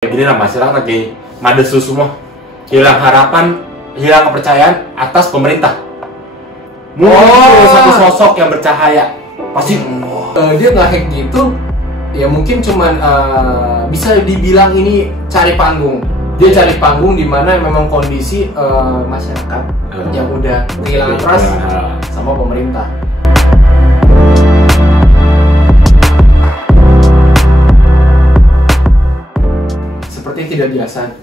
Gini lah, masyarakat lagi madesu semua, hilang harapan, hilang kepercayaan atas pemerintah. Muncul satu sosok yang bercahaya, pasti dia nge-hack gitu, ya mungkin cuman bisa dibilang ini cari panggung. Dia cari panggung di mana memang kondisi masyarakat yang udah kehilangan trust sama pemerintah. Seperti tidak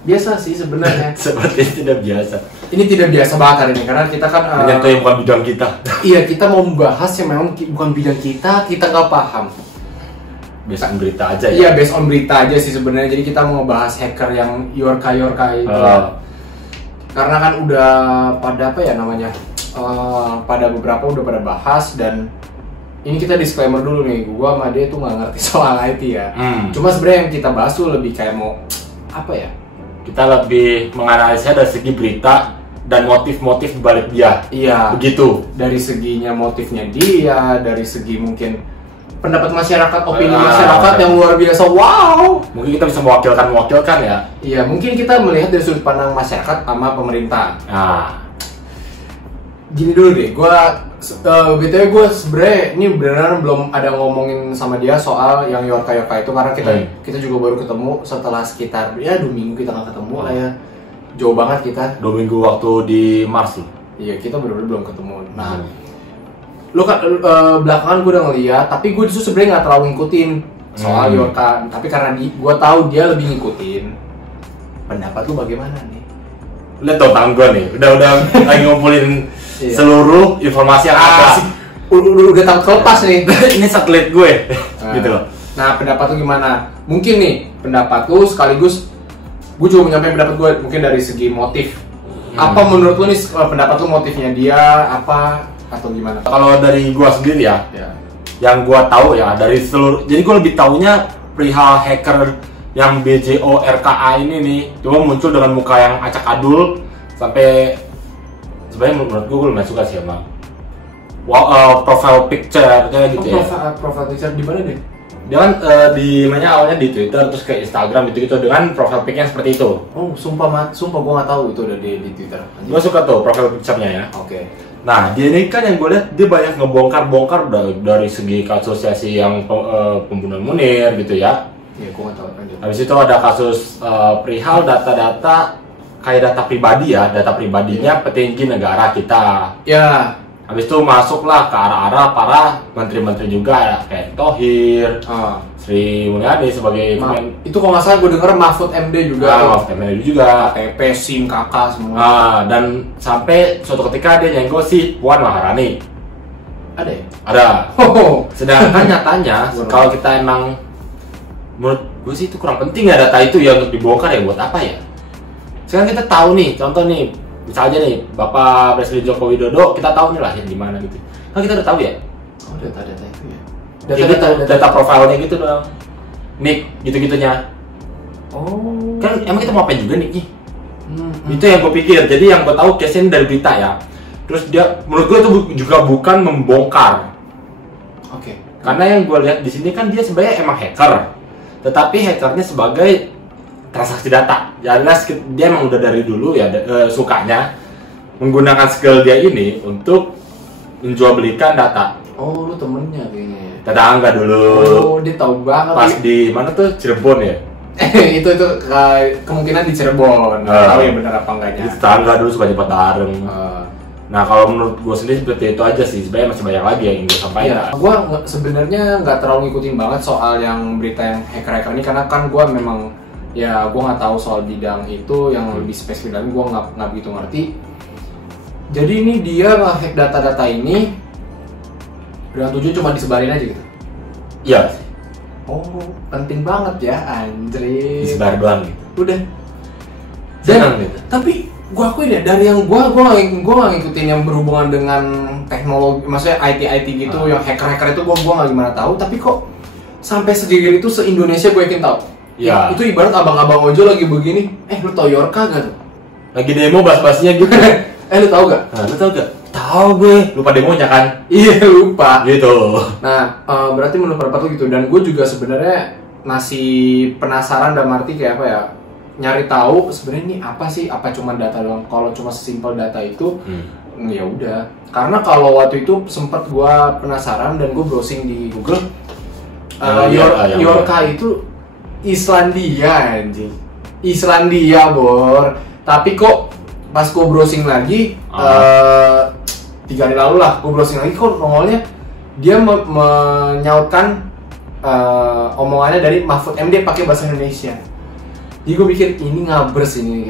biasa sih sebenarnya. Seperti tidak biasa. Ini tidak biasa banget hari ini karena kita kan menyentuh yang bukan bidang kita. Iya, kita mau membahas yang memang bukan bidang kita nggak paham. Based on berita aja ya? Iya, based on berita aja sih sebenarnya. Jadi kita mau ngebahas hacker yang Yorka itu. Karena kan udah pada apa ya namanya? Pada beberapa udah pada bahas, dan ini kita disclaimer dulu nih. Gua sama dia tuh nggak ngerti soal IT ya. Cuma sebenarnya yang kita bahas tuh lebih kayak mau apa ya? Kita lebih menganalisa dari segi berita dan motif-motif balik dia. Iya. Begitu. Dari seginya motifnya dia, dari segi mungkin pendapat masyarakat, opini masyarakat yang luar biasa. Wow. Mungkin kita bisa mewakilkan ya. Iya, mungkin kita melihat dari sudut pandang masyarakat sama pemerintah. Gini dulu deh, BTW gue sebenernya ini beneran belum ada ngomongin sama dia soal yang Yorka itu, karena kita juga baru ketemu setelah sekitar 2 minggu kita nggak ketemu lah ya. Jauh banget kita. 2 minggu waktu di Mars loh. Iya, kita bener-bener belum ketemu. Nah, lo kan belakangan gue udah ngeliat, tapi gue justru sebenarnya nggak terlalu ngikutin soal Yorka. Tapi karena gue tahu dia lebih ngikutin. Pendapat lu bagaimana nih? Lihat dong tangan gue nih, udah lagi ngumpulin seluruh informasi yang ada. Udah tahu kelepas nih. Ini satelit gue, gitu loh. Nah, pendapat lu gimana? Mungkin nih pendapat lu sekaligus gue juga menyampaikan pendapat gue mungkin dari segi motif. Apa menurut lu nih pendapat lu motifnya dia apa atau gimana? Kalau dari gue sendiri ya, yang gue tahu ya dari seluruh, jadi gue lebih taunya perihal hacker yang BJORKA ini nih, cuma muncul dengan muka yang acak adul sampai sebenarnya menurut gue lumayan suka sih sama profile picture kayak gitu ya. Profile picture di mana deh? Dia kan awalnya di Twitter terus ke Instagram gitu dengan profile pic-nya seperti itu. Oh, sumpah gue nggak tahu itu udah di Twitter. Gue suka tuh profile picture-nya ya. Oke. Nah, dia ini kan yang gue lihat dia banyak ngebongkar dari segi kasus yang pembunuhan Munir gitu ya. Iya, gue nggak tahu. Habis itu ada kasus perihal data-data kayak data pribadi ya, data pribadinya petinggi negara kita. Ya. Habis itu masuklah ke arah-arah para menteri-menteri juga ya, kayak Thohir, Sri Mulyani sebagai itu kalau nggak salah gue denger Mahfud MD juga. Mahfud MD juga. KTP, SIM, KK semua. Dan sampai suatu ketika dia nyenggol si Puan Maharani. Ada ya? Ada. Sedangkan nyatanya kalau kita emang, menurut gue sih itu kurang penting ya data itu ya untuk dibongkar ya, buat apa ya? Sekarang kita tahu nih, contoh nih, misalnya nih Bapak Presiden Joko Widodo, kita tahu nih lahir di mana gitu. Kan kita udah tahu ya. Oh, data-data itu ya. Data profilnya gitu dong. Nik, gitu-gitunya. Oh. Kan emang kita mau apain juga nih? Itu yang gue pikir. Jadi yang gue tahu case ini dari berita ya. Terus dia, menurut gue itu juga bukan membongkar. Oke. Karena yang gue lihat di sini kan dia sebenarnya emang hacker. Tetapi hackernya sebagai transaksi data. Jelas dia emang udah dari dulu ya sukanya menggunakan skill dia ini untuk menjual-belikan data. Oh, lu temennya kayaknya. Tetangga dulu. Oh, dia tahu banget. Pas di mana tuh, Cirebon ya? itu kemungkinan di Cirebon. Tahu ya benar apa enggaknya. Tetangga dulu suka nyebat bareng. Nah, kalau menurut gue sendiri seperti itu aja sih. Sebenarnya masih banyak lagi yang ingin gue sampaikan. Ya, gue sebenarnya nggak terlalu ngikutin banget soal yang berita yang hacker ini, karena kan gue memang ya gue nggak tahu soal bidang itu yang lebih spesifik, dan gue nggak begitu ngerti. Jadi ini dia nge-hack data-data ini dengan tujuan cuma disebarin aja gitu. Iya. Oh, penting banget ya, anjir. Disebar doang gitu. Udah. Senang gitu. Tapi gue akuin ya, dari yang gue nggak ngikutin yang berhubungan dengan teknologi, maksudnya IT gitu, yang hacker itu gue nggak gimana tahu. Tapi kok sampai segigir itu se-Indonesia gue yakin tahu. Ya. Itu ibarat abang-abang ojol lagi begini, lu tau Yorka gak tuh? Lagi demo bahas-bahasnya gitu. Lu tau gak? Lu tau gak? Tahu gue. Lupa demonya kan? Iya, lupa. Gitu. Nah, berarti menurut pendapat lu gitu. Dan gue juga sebenarnya masih penasaran dan arti kayak apa ya, nyari tahu sebenarnya ini apa sih, apa cuma data doang. Kalau cuma sesimpel data itu ya udah. Karena kalau waktu itu sempat gua penasaran dan gua browsing di Google, Yorka itu Islandia anjing. Islandia bor. Tapi kok pas gua browsing lagi 3 hari lalu lah gua browsing lagi, kok nongolnya dia menyautkan omongannya dari Mahfud MD pakai bahasa Indonesia. Jadi gue pikir ini ngabers ini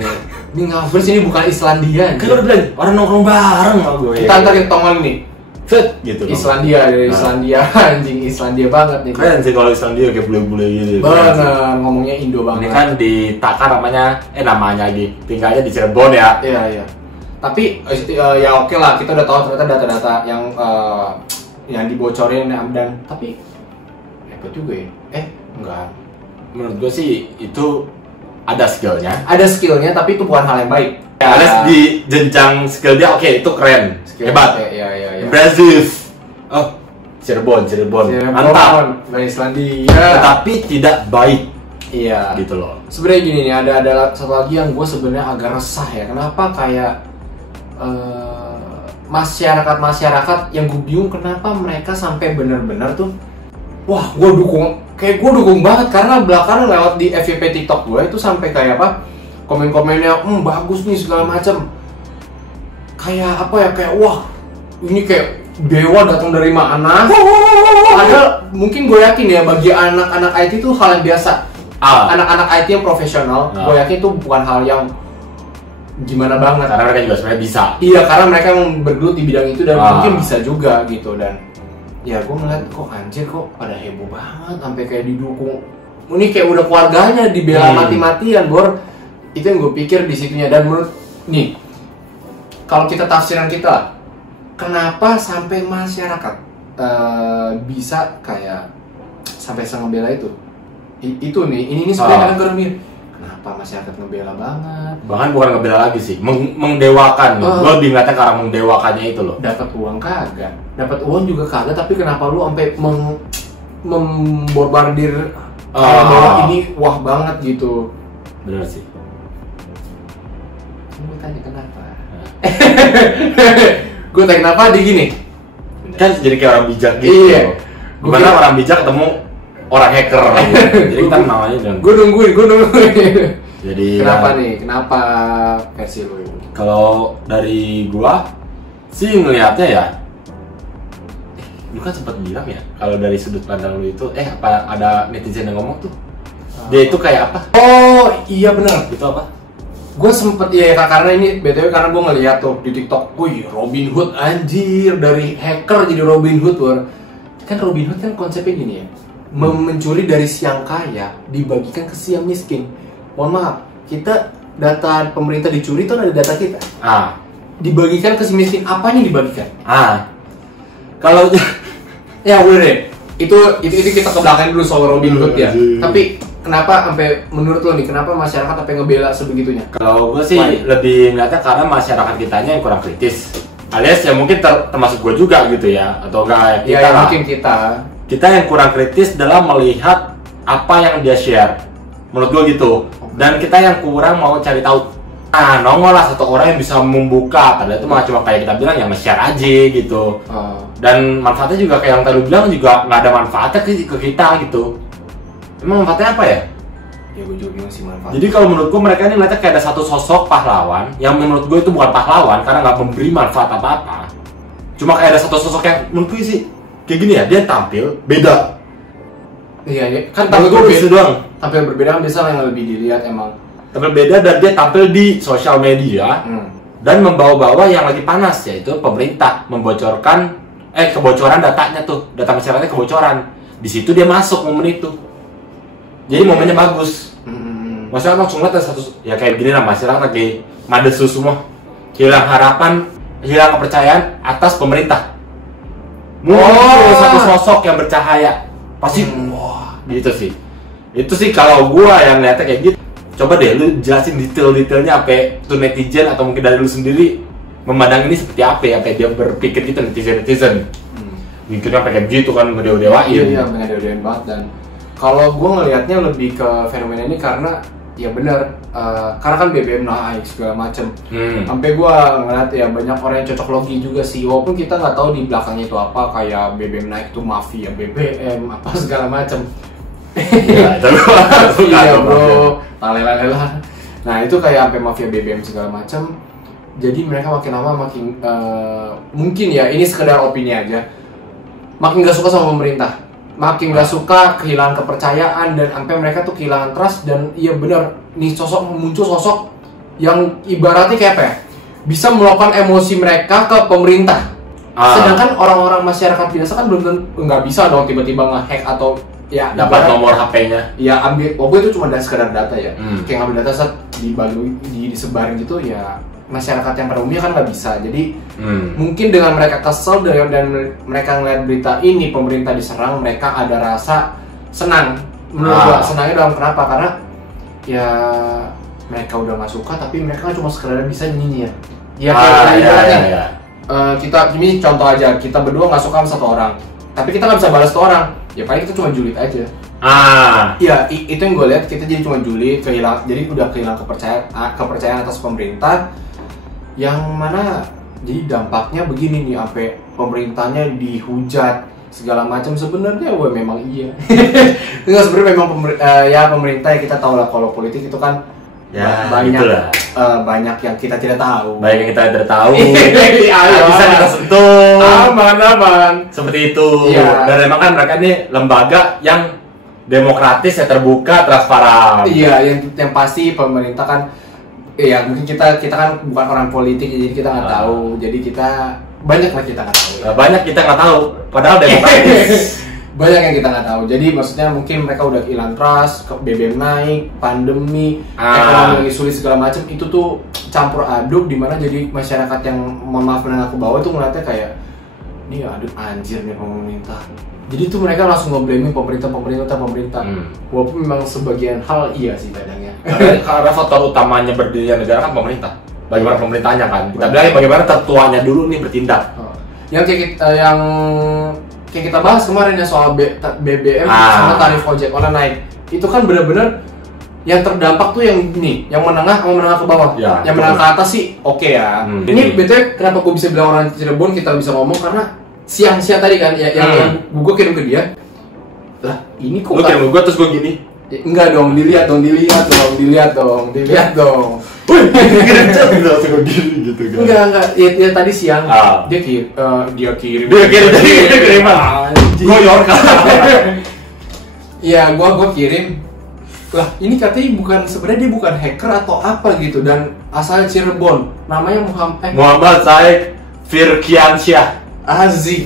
ngabers, ini bukan Islandia. Kan udah bilang orang nongkrong bareng sama gue. Kita antarin tongol nih. Set gitu. Islandia dari Islandia anjing, Islandia banget nih. Keren sih kalau Islandia kayak bule-bule gitu. Bener, ngomongnya Indo banget. Ini kan di Takar namanya lagi. Tinggalnya di Cirebon ya. Iya. Tapi ya oke lah, kita udah tahu ternyata data-data yang dibocorin dan tapi hebat juga ya. Enggak. Menurut gue sih itu ada skillnya. Ada skillnya, tapi itu bukan hal yang baik. Ya, alias di jenjang skill dia oke, itu keren, hebat. Iya. Impressive. Oh, Cirebon. Mantap. Dari Islandia. Tetapi tidak baik. Iya. Gitu loh. Sebenarnya gini nih, ada satu lagi yang gue sebenarnya agak resah ya. Kenapa kayak masyarakat yang gue bingung kenapa mereka sampai benar-benar tuh, wah gue dukung banget karena belakangan lewat di FYP TikTok gue itu sampai kayak apa, komen-komennya bagus nih segala macam, kayak apa ya, kayak wah ini kayak dewa datang dari mana. Padahal mungkin gue yakin ya bagi anak-anak IT itu hal yang biasa. Anak-anak IT yang profesional, gue yakin itu bukan hal yang gimana banget. Karena mereka juga sebenarnya bisa. Iya, karena mereka yang bergelut di bidang itu dan mungkin bisa juga gitu. Dan ya gue ngeliat kok anjir kok pada heboh banget sampai kayak didukung. Ini kayak udah keluarganya dibela mati-matian, Bor. Itu yang gue pikir di situnya. Dan menurut nih, kalau kita tafsiran kita, kenapa sampai masyarakat bisa kayak sampai ngebela itu? Itu nih, ini sebenarnya kadang gue kenapa masyarakat ngebela banget? Bahkan bukan ngebela lagi sih, mengdewakan. Gue lebih ngeliatnya ke arah mengdewakannya itu loh. Dapat uang kagak, dapat uang juga kagak, tapi kenapa lu sampai membombardir bahwa ini wah banget gitu? Bener sih. Gue tanya kenapa? Gue tanya kenapa di gini? Kan jadi kayak orang bijak gitu. Iya. Gimana orang bijak ketemu orang hacker gitu. Jadi kita namanya dan gue nungguin. Jadi kenapa nih? Kenapa versi lu? Kalau dari gua sih ngelihatnya ya, lu kan sempat bilang ya kalau dari sudut pandang lu itu apa ada netizen yang ngomong tuh dia itu kayak apa? Oh iya benar. Itu apa? Gue sempet ya karena ini btw karena gue ngeliat tuh di TikTok, wih Robin Hood anjir, dari hacker jadi Robin Hood. Kan Robin Hood kan konsepnya gini ya, mencuri dari si yang kaya dibagikan ke si yang miskin. Mohon maaf, kita data pemerintah dicuri itu ada data kita. Dibagikan ke si miskin, apanya dibagikan? Kalau ya udah deh, itu kita ke belakang dulu soal Robin Hood ya. Tapi kenapa sampai menurut lo nih, kenapa masyarakat sampai ngebela sebegitunya? Kalau gue sih lebih ngeliatnya karena masyarakat kitanya yang kurang kritis. Alias ya mungkin termasuk gue juga gitu ya, atau enggak kita ya, mungkin kita yang kurang kritis dalam melihat apa yang dia share. Menurut gue gitu. Dan kita yang kurang mau cari tahu. Nongol lah satu orang yang bisa membuka. Padahal itu cuma kayak kita bilang ya nge-share aja gitu. Dan manfaatnya juga kayak yang tadi bilang juga nggak ada manfaatnya ke kita gitu. Emang manfaatnya apa ya? Ya gue juga bingung sih manfaatnya. Jadi kalau menurut gue mereka ini ngeliatnya kayak ada satu sosok pahlawan yang menurut gue itu bukan pahlawan karena nggak memberi manfaat apa-apa. Cuma kayak ada satu sosok yang menurut gue sih kayak gini ya, dia tampil beda. Iya, kan tampil berbeda doang. Tampil berbeda kan bisa yang lebih dilihat emang. Tampil beda dan dia tampil di sosial media dan membawa-bawa yang lagi panas, yaitu pemerintah membocorkan kebocoran datanya tuh, data masyarakatnya kebocoran. Di situ dia masuk momen itu. Jadi momennya bagus. Masyarakat langsung lihat satu ya kayak begini lah, masyarakat lagi madesu semua, hilang harapan, hilang kepercayaan atas pemerintah. Muncul satu sosok yang bercahaya, pasti wah gitu sih. Itu sih kalau gua yang lihatnya kayak gitu. Coba deh lu jelasin detail-detailnya apa itu netizen atau mungkin dari lu sendiri memandang ini seperti apa ya, kayak dia berpikir gitu netizen. Mikirnya kayak gitu kan, ngedewa-dewain. Iya, ngedewa-dewain banget. Dan Kalau gue ngelihatnya lebih ke fenomena ini karena ya benar, karena kan BBM naik segala macem. Sampai gue ngeliat ya banyak orang yang cocok logi juga sih, walaupun kita nggak tahu di belakangnya itu apa, kayak BBM naik itu mafia BBM apa segala macem. Ya, itu iya bro, talela. Nah itu kayak sampai mafia BBM segala macem. Jadi mereka makin lama makin mungkin ya ini sekedar opini aja, makin gak suka sama pemerintah, makin gak suka, kehilangan kepercayaan, dan sampai mereka tuh kehilangan trust. Dan iya benar, nih muncul sosok yang ibaratnya kayak apa ya, bisa meluapkan emosi mereka ke pemerintah. Sedangkan orang-orang masyarakat biasa kan belum, nggak bisa dong tiba-tiba nge-hack atau ya dapat nomor HP-nya. Ya ambil, walaupun itu cuma sekedar data ya, kayak ngambil data set disebarin gitu ya. Masyarakat yang pada umumnya kan nggak bisa. Jadi mungkin dengan mereka kesel dan mereka ngeliat berita ini pemerintah diserang, mereka ada rasa senang. Menurut gua senangnya dalam kenapa? Karena ya mereka udah nggak suka, tapi mereka cuma sekedar bisa nyinyir. Ya kayak kita ini contoh aja, kita berdua nggak suka sama satu orang, tapi kita nggak bisa balas ke orang. Ya paling kita cuma julid aja. Ya itu yang gue lihat, kita jadi cuma julid, jadi udah kehilangan kepercayaan atas pemerintah. Yang mana jadi dampaknya begini nih, sampai pemerintahnya dihujat segala macam. Sebenarnya memang iya. Enggak, sebenarnya memang pemerintah ya, kita tahu lah kalau politik itu kan ya, banyak yang kita tidak tahu. Banyak yang kita tidak tahu. Bisa kita sentuh. Aman. Seperti itu. Ya. Dan memang kan mereka ini lembaga yang demokratis, ya, terbuka, transparan. Iya, yang pasti pemerintah kan. Iya, mungkin kita kan bukan orang politik, jadi kita nggak tahu. Jadi banyak lah kita nggak tahu. Banyak kita nggak tahu, padahal demokratis. Banyak yang kita nggak tahu. Jadi maksudnya mungkin mereka udah hilang trust, BBM naik, pandemi, ekonomi lagi sulit segala macam. Itu tuh campur aduk, dimana jadi masyarakat yang maaf menengah ke bawah tuh ngeliatnya kayak ini aduk anjir nih pemerintah. Jadi tuh mereka langsung nge-blaming pemerintah. Walaupun memang sebagian hal iya sih kadangnya. Karena faktor utamanya berdirinya negara kan pemerintah. Bagaimana pemerintahnya kan. Kita bilang bagaimana tertuanya dulu nih bertindak. Yang kita bahas kemarin ya soal BBM sama tarif ojek online naik. Itu kan benar-benar yang terdampak tuh yang ini, yang menengah sama menengah ke bawah. Ya, yang menengah ke atas sih oke ya. Ini betul kenapa gue bisa bilang orang Cirebon kita bisa ngomong, karena siang tadi kan yang gue kirim ke dia. Lah, ini kok kirim gue terus gue gini. Enggak dong, dilihat dong. Wih, kirim gitu kan. Enggak. Ya tadi siang dia kirim. Goyor kan. Iya, gua kirim. Lah, ini katanya sebenarnya dia bukan hacker atau apa gitu, dan asal Cirebon. Namanya Muhammad Said Firkiansyah.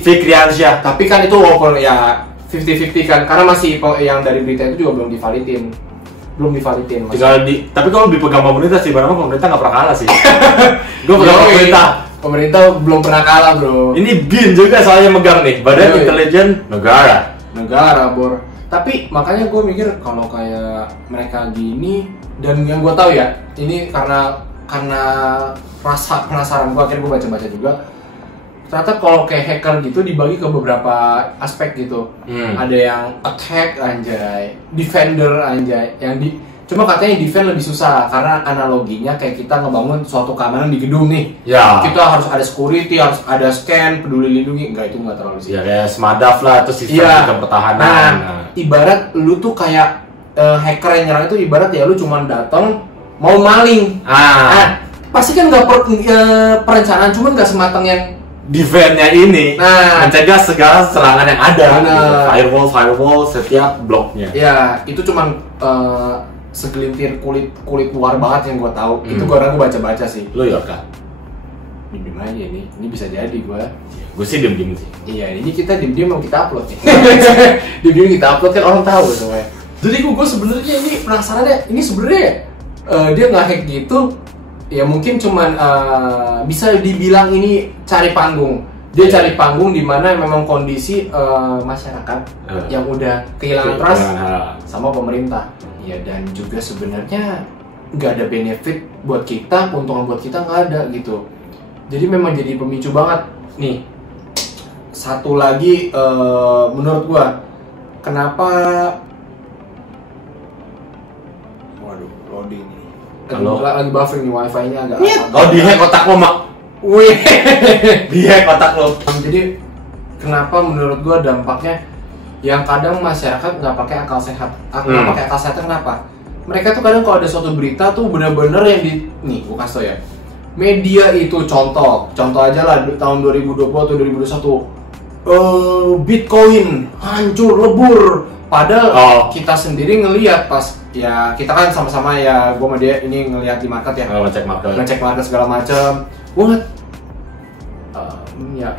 Fikriansyah. Tapi kan itu walaupun ya 50-50 kan, karena masih yang dari berita itu juga belum divalidin. Tapi kalau dipegang pemerintah sih, barangkali pemerintah nggak pernah kalah sih. Gue pegang pemerintah belum pernah kalah bro. Ini BIN juga soalnya megang nih, Badan Intelijen Negara bor. Tapi makanya gue mikir kalau kayak mereka gini, dan yang gue tahu ya, ini karena rasa penasaran gue, akhirnya gue baca juga. Ternyata kalau kayak hacker gitu dibagi ke beberapa aspek gitu. Ada yang attack anjay, defender anjay. Cuma katanya defend lebih susah karena analoginya kayak kita ngebangun suatu keamanan di gedung nih. Ya. Kita harus ada security, harus ada scan, peduli lindungi. Enggak, itu enggak terlalu sih. Ya kayak Smadaf lah, itu sistem pertahanan. Ibarat lu tuh kayak hacker yang nyerang itu ibarat ya lu cuma datang mau maling. Pasti kan nggak perencanaan, cuman nggak sematang yang defense-nya ini mencegah segala serangan yang ada gitu. Firewall setiap bloknya. Ya, itu cuman segelintir kulit luar banget yang gue tahu. Itu gue baca sih. Lo ya kan? Diem aja ini bisa jadi gue. Gue sih diem sih. Iya, ini kita diem mau kita upload nih. diem kita upload kan orang tahu semuanya. Jadi gue sebenarnya ini penasarannya, ini sebenarnya dia nggak hack gitu. Ya mungkin cuman bisa dibilang ini cari panggung. Dia cari panggung di mana memang kondisi masyarakat yang udah kehilangan trust sama pemerintah. Ya, dan juga sebenarnya nggak ada benefit buat kita, keuntungan buat kita nggak ada gitu. Jadi memang jadi pemicu banget nih. Satu lagi menurut gua, kenapa lagi buffering nih, wifi-nya agak. Oh, dihack otak lo, Mak. Wih, Dihack otak lo. jadi kenapa menurut gua dampaknya yang kadang masyarakat nggak pakai akal sehat, nggak pakai akal sehat kenapa? Mereka tuh kadang kalau ada suatu berita tuh bener-bener yang nih gua kasih tau ya, media itu contoh aja lah tahun 2020 atau 2021, Bitcoin hancur lebur, padahal kita sendiri ngelihat pas ya kita kan sama-sama ya, gua sama dia ini ngelihat di market ya, ngecek market segala macam, gua ya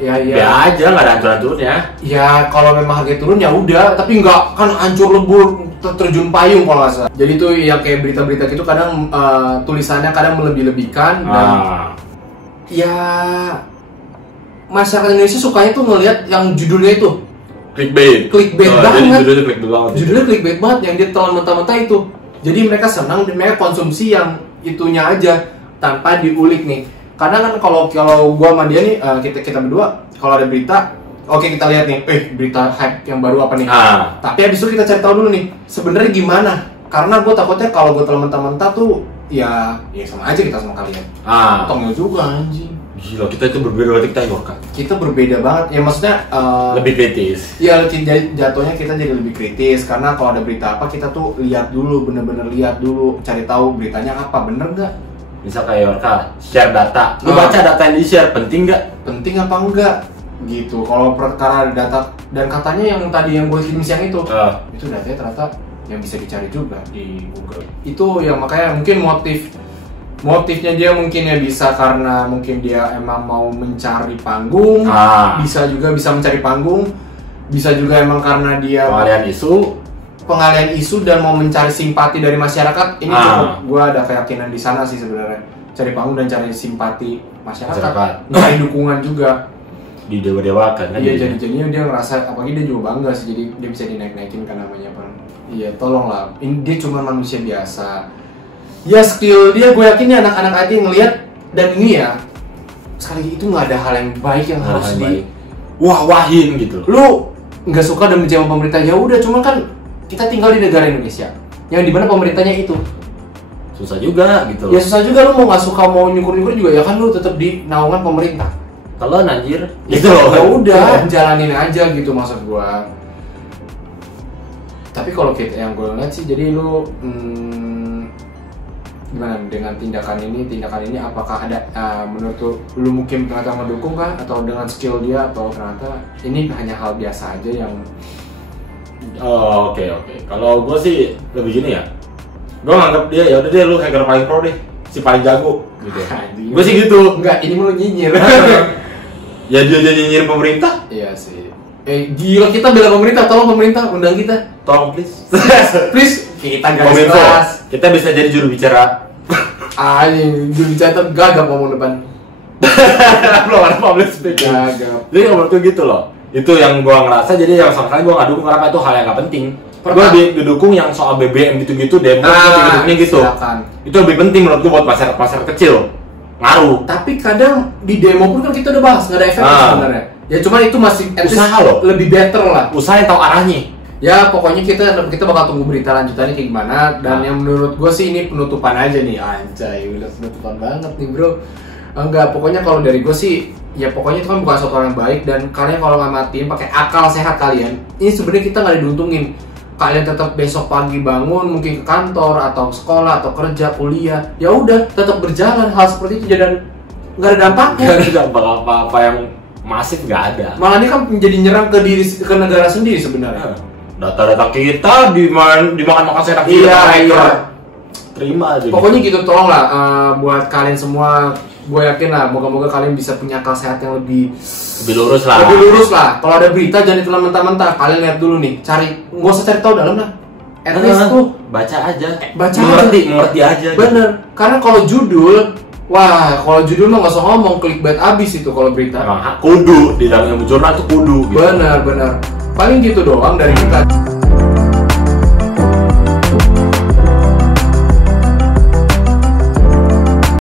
aja nggak ada hancur-hancurnya. Ya kalau memang harga turun ya udah, tapi nggak kan hancur lebur terjun payung kalau nggak salah. Jadi tuh yang kayak berita-berita gitu kadang tulisannya kadang melebih-lebihkan dan ya masyarakat Indonesia sukanya tuh ngelihat yang judulnya itu clickbait banget. Judulnya clickbait banget yang dia telan mentah-mentah itu. Jadi mereka senang dan mereka konsumsi yang itunya aja tanpa diulik nih. Karena kan kalau gua sama dia nih, kita berdua kalau ada berita, oke kita lihat nih, berita hype yang baru apa nih. Tapi habis itu kita cari tahu dulu nih, sebenarnya gimana? Karena gua takutnya kalau gua telan mentah-mentah tuh, ya sama aja kita sama kalian. Tongnya juga anjing. Gila, kita itu berbeda berarti kita Yorka. Kita berbeda banget, ya maksudnya lebih kritis. Ya jatuhnya kita jadi lebih kritis karena kalau ada berita apa kita tuh lihat dulu, bener-bener lihat dulu, cari tahu beritanya apa, bener nggak? Misal kayak Yorka, share data. Lu baca data yang di-share, penting nggak? Penting apa enggak? Gitu. Kalau perkara ada data, dan katanya yang tadi yang gue kirim siang itu datanya ternyata yang bisa dicari juga di Google. Itu yang makanya mungkin motifnya dia mungkin ya bisa karena mungkin dia emang mau mencari panggung, bisa juga bisa mencari panggung, bisa juga emang karena dia pengalian isu dan mau mencari simpati dari masyarakat. Ini cukup, gue ada keyakinan di sana sih sebenarnya, cari panggung dan cari simpati masyarakat. Cari dukungan juga, didewa-dewakan kan. Iya, jadinya dia ngerasa, apalagi dia juga bangga sih, jadi dia bisa dinaik-naikin kan namanya Bang. Iya, tolonglah, ini dia cuma manusia biasa ya, skill dia gue yakin ya anak-anak IT ngelihat. Dan ini ya sekali lagi itu nggak ada hal yang baik yang harus wah-wahin gitu. Lu nggak suka dan benci sama pemerintah ya udah, cuma kan kita tinggal di negara Indonesia yang dimana pemerintahnya itu susah juga gitu. Ya susah juga, lu mau nggak suka mau nyukur juga ya kan, lu tetap di naungan pemerintah. Kalau anjir gitu ya udah jalanin aja gitu maksud gua. Tapi kalau kita yang gue lihat sih, jadi lu gimana dengan tindakan ini apakah ada menurut lu mungkin ternyata mendukung kah, atau dengan skill dia, atau ternyata ini hanya hal biasa aja yang Oke. Kalau gue sih lebih gini ya, gue nganggap dia ya udah deh, lu hacker paling pro deh, si paling jago gitu. Gue sih gitu. Enggak, ini mau nyinyir. Ya dia nyinyir pemerintah. Iya sih. Gila, kita bela pemerintah, tolong pemerintah undang kita. Tolong please. Please, kita garis keras. Kita bisa jadi juru bicara. Juru bicara gagap ngomong depan. Belum ada public speaking. Gagap. Jadi kalau menurut gitu loh, itu yang gua ngerasa, jadi yang sama sekali gua nggak dukung karena itu hal yang nggak penting. Gua lebih didukung yang soal BBM gitu-gitu, demo gitu. Silakan. Itu lebih penting menurut gua buat masyarakat kecil. Ngaruh. Tapi kadang di demo pun kan kita udah bahas, nggak ada efek sebenarnya. Ya cuma itu masih usaha loh, lebih better lah. Usaha yang tahu arahnya. Ya pokoknya kita bakal tunggu berita lanjutannya kayak gimana. Dan yang menurut gue sih ini penutupan aja nih. Anjay, udah penutupan banget nih bro. Enggak, pokoknya kalau dari gue sih, ya pokoknya itu kan bukan suatu hal yang baik. Dan kalian kalau ngamatin pakai akal sehat kalian, ini sebenarnya kita nggak diuntungin. Kalian tetap besok pagi bangun mungkin ke kantor atau sekolah atau kerja kuliah, ya udah tetap berjalan hal seperti itu, dan nggak ada dampaknya. Nggak ada dampak apa-apa yang masif, nggak ada. Malah ini kan menjadi nyerang ke negara sendiri sebenarnya. Data-data kita dimakan setan. Iya. Terima aja. Pokoknya gitu, tolonglah buat kalian semua, gue yakin lah, moga-moga kalian bisa punya akal sehat yang lebih lurus lah. Lebih lurus lah. Kalau ada berita jangan ditelan mentah-mentah. Kalian lihat dulu nih, nggak usah cari tahu dalam lah. At least tuh baca aja. Mengerti aja. Bener. Gitu. Karena kalau judul mah nggak usah ngomong, clickbait abis itu kalau berita. Kudu di dalam ilmu jurnal itu kudu. Gitu. Bener. Paling gitu doang dari kita.